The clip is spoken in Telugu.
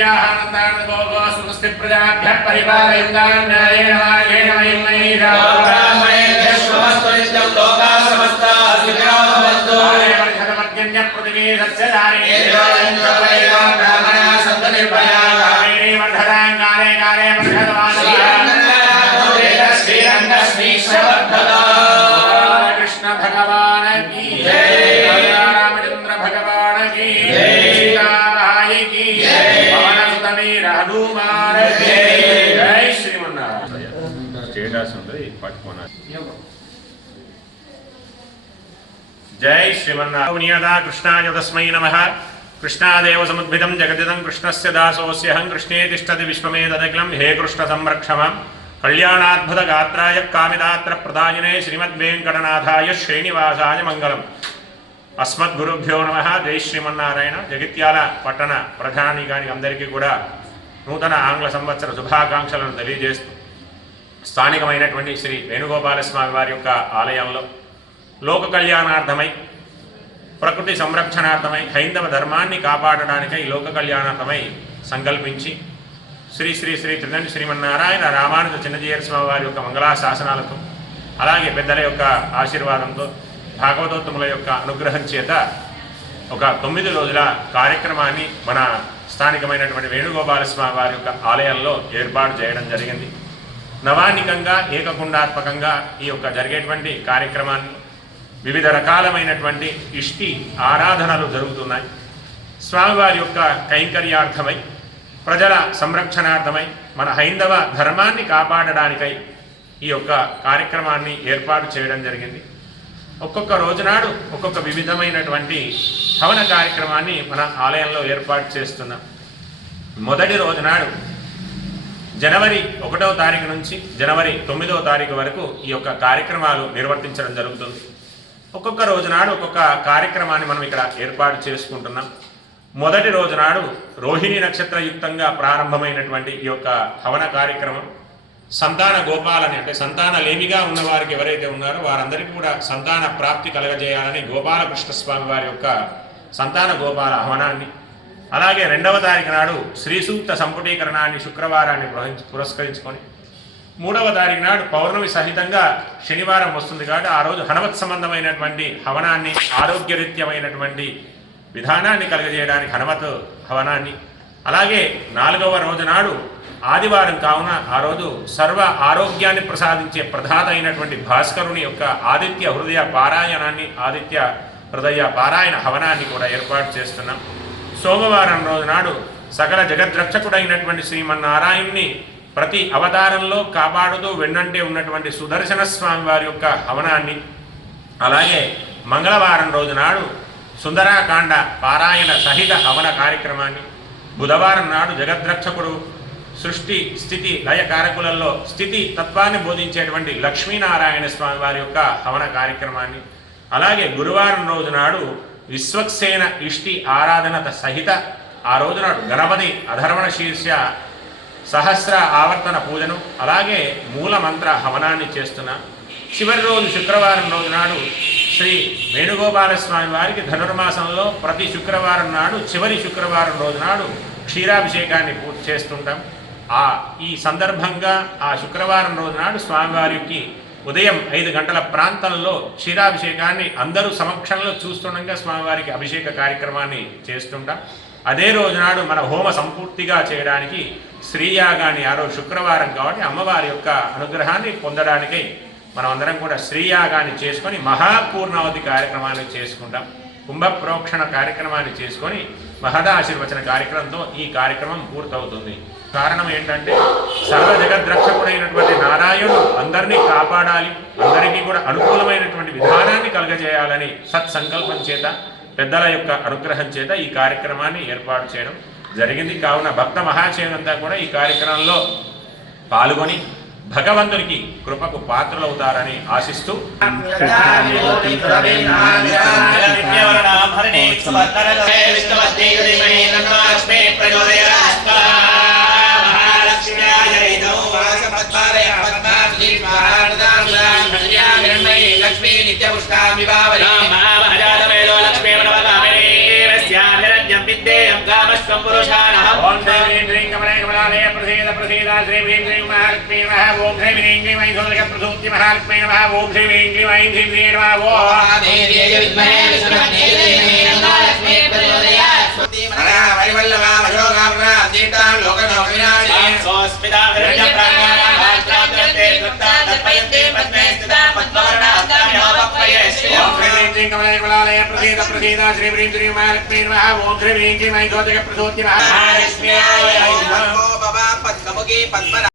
దేవ్యాః నందానందోగో సుమస్తి ప్రజాభ్య పరిపాలయందాన్యాయేన వయం నైరా బ్రాహ్మణే దేశమస్తు నిత్యం లోకా సమస్త సుఖినో భవంతు ఆర్యవర్ధనమగ్ఞ్య పృథివీ సస్యదారే దేవేంద్రవైరా బ్రాహ్మణా సంత నిర్భయా కామినీ వర్ధరాంగారే కారే వర్ధమాన శ్రీరంగ శ్రీశ్రవర్ధదా కృష్ణ భగవాన్ కీ జయ జై శ్రీమన్నారాయణ కృష్ణాయ తస్మై నమ కృష్ణాదేవ సముద్భితం జగదిదం కృష్ణస్య దాసోస్యహం కృష్ణే తిష్టతి విశ్వమే విశ్వమేదఖిలం హే కృష్ణ సంరక్షమం కళ్యాణాద్భుత గాత్రాయ కామిదాత్ర ప్రదాయినే శ్రీమద్వేంకటనాథాయ శ్రీనివాసాయ మంగళం అస్మద్గురుభ్యో నమ జై శ్రీమన్నారాయణ జగిత్యాల పట్టణ ప్రధానికానికి అందరికీ కూడా నూతన ఆంగ్ల సంవత్సర శుభాకాంక్షలను తెలియజేస్తూ స్థానికమైనటువంటి శ్రీ వేణుగోపాలస్వామి వారి యొక్క ఆలయంలో లోక కళ్యాణార్థమై ప్రకృతి సంరక్షణార్థమై హైందవ ధర్మాన్ని కాపాడడానికై లోక కళ్యాణార్థమై సంకల్పించి శ్రీ శ్రీ శ్రీ త్రిదండి శ్రీమన్నారాయణ రామానుజ చిన్నజీయర్ స్వామి వారి యొక్క మంగళాశాసనాలతో అలాగే పెద్దల యొక్క ఆశీర్వాదంతో భాగవతోత్తముల యొక్క అనుగ్రహం చేత ఒక తొమ్మిది రోజుల కార్యక్రమాన్ని మన స్థానికమైనటువంటి వేణుగోపాలస్వామి వారి యొక్క ఆలయంలో ఏర్పాటు చేయడం జరిగింది. నవానికంగా ఏకకుండాత్మకంగా ఈ యొక్క జరిగేటువంటి కార్యక్రమాన్ని వివిధ రకాలమైనటువంటి ఇష్టి ఆరాధనలు జరుగుతున్నాయి. స్వామివారి యొక్క కైంకర్యార్థమై ప్రజల సంరక్షణార్థమై మన హైందవ ధర్మాన్ని కాపాడడానికై ఈ యొక్క కార్యక్రమాన్ని ఏర్పాటు చేయడం జరిగింది. ఒక్కొక్క రోజునాడు ఒక్కొక్క వివిధమైనటువంటి హవన కార్యక్రమాన్ని మన ఆలయంలో ఏర్పాటు చేస్తున్నాం. మొదటి రోజునాడు జనవరి ఒకటో తారీఖు నుంచి జనవరి తొమ్మిదవ తారీఖు వరకు ఈ యొక్క కార్యక్రమాలు నిర్వర్తించడం జరుగుతుంది. ఒక్కొక్క రోజునాడు ఒక్కొక్క కార్యక్రమాన్ని మనం ఇక్కడ ఏర్పాటు చేసుకుంటున్నాం. మొదటి రోజునాడు రోహిణి నక్షత్రయుక్తంగా ప్రారంభమైనటువంటి ఈ యొక్క హవన కార్యక్రమం. సంతాన గోపాలని అంటే సంతాన లేమిగా ఉన్న వారికి ఎవరైతే ఉన్నారో వారందరికీ కూడా సంతాన ప్రాప్తి కలగజేయాలని గోపాలకృష్ణ స్వామి వారి యొక్క సంతాన గోపాల హవనాన్ని. అలాగే రెండవ తారీఖు నాడు శ్రీసూక్త సంపుటీకరణాన్ని శుక్రవారాన్ని పురస్కరించుకొని మూడవ తారీఖు నాడు పౌర్ణమి సహితంగా శనివారం వస్తుంది కాబట్టి ఆ రోజు హనుమత్ సంబంధమైనటువంటి హవనాన్ని ఆరోగ్యరీత్యమైనటువంటి విధానాన్ని కలుగజేయడానికి హనుమత్ హవనాన్ని. అలాగే నాలుగవ రోజు నాడు ఆదివారం కావున ఆ రోజు సర్వ ఆరోగ్యాన్ని ప్రసాదించే ప్రధాత అయినటువంటి భాస్కరుని యొక్క ఆదిత్య హృదయ పారాయణాన్ని ఆదిత్య హృదయ పారాయణ హవనాన్ని కూడా ఏర్పాటు చేస్తున్నాం. సోమవారం రోజు నాడు సకల జగద్రక్షకుడైనటువంటి శ్రీమన్నారాయణ్ణి ప్రతి అవతారంలో కాపాడుతూ వెన్నంటే ఉన్నటువంటి సుదర్శన స్వామి వారి యొక్క హవనాన్ని. అలాగే మంగళవారం రోజు నాడు సుందరాకాండ పారాయణ సహిత హవన కార్యక్రమాన్ని. బుధవారం నాడు జగద్రక్షకుడు సృష్టి స్థితి లయ కారకులలో స్థితి తత్వాన్ని బోధించేటువంటి లక్ష్మీనారాయణ స్వామి వారి యొక్క హవన కార్యక్రమాన్ని. అలాగే గురువారం రోజు నాడు విశ్వక్సేన ఇష్టి ఆరాధనత సహిత ఆ రోజున గణపతి అధర్వణ శీర్ష సహస్ర ఆవర్తన పూజను అలాగే మూల మంత్ర హవనాన్ని చేస్తున్నా చివరి రోజు శుక్రవారం రోజు నాడు శ్రీ వేణుగోపాలస్వామి వారికి ధనుర్మాసంలో ప్రతి శుక్రవారం నాడు చివరి శుక్రవారం రోజు నాడు క్షీరాభిషేకాన్ని పూర్తి చేస్తుంటాం. ఆ ఈ సందర్భంగా ఆ శుక్రవారం రోజు నాడు స్వామివారికి ఉదయం ఐదు గంటల ప్రాంతంలో క్షీరాభిషేకాన్ని అందరూ సమక్షంలో చూస్తుండగా స్వామివారికి అభిషేక కార్యక్రమాన్ని చేస్తుంటాం. అదే రోజు నాడు మన హోమ సంపూర్తిగా చేయడానికి శ్రీయాగాన్ని ఆ రోజు శుక్రవారం కాబట్టి అమ్మవారి యొక్క అనుగ్రహాన్ని పొందడానికై మనం అందరం కూడా శ్రీయాగాన్ని చేసుకొని మహాపూర్ణావతి కార్యక్రమాన్ని చేసుకుంటాం. కుంభ ప్రోక్షణ కార్యక్రమాన్ని చేసుకొని మహదాశీర్వచన కార్యక్రమంతో ఈ కార్యక్రమం పూర్తవుతుంది. కారణం ఏంటంటే సర్వ జగద్రక్షకుడైనటువంటి నారాయణుడు అందరినీ కాపాడాలి అందరికీ కూడా అనుకూలమైనటువంటి విధానాన్ని కలగజేయాలని సత్సంకల్పం చేత పెద్దల యొక్క అనుగ్రహం చేత ఈ కార్యక్రమాన్ని ఏర్పాటు చేయడం జరిగింది. కావున భక్త మహాశయులంతా కూడా ఈ కార్యక్రమంలో పాల్గొని భగవంతునికి కృపకు పాత్రలవుతారని ఆశిస్తూ లక్ష్మీ నిత్యపుష్టామి భావరి ఓం శ్రీ హ్రీం శ్రీం కమలే కమలాలయ ప్రసీద ప్రసీద శ్రీ హ్రీం శ్రీం మహాలక్ష్మీ నమః ఓం శ్రీ హ్రీం క్లీం ఐం సోదక ప్రసూతి మహాలక్ష్మీ నమః ఓం శ్రీ హ్రీం క్లీం ఐం శ్రీం శ్రీ నమః ఓం ఓం శ్రీ హ్రీం శ్రీం కమలే కమలాలయ ప్రసీద ప్రసీద శ్రీ హ్రీం శ్రీ మహాలక్ష్మీ నమః ఓం శ్రీ హ్రీం శ్రీ ఐం సోదక ప్రసూతి మహాలక్ష్మీ పద్మముఖి పద్మ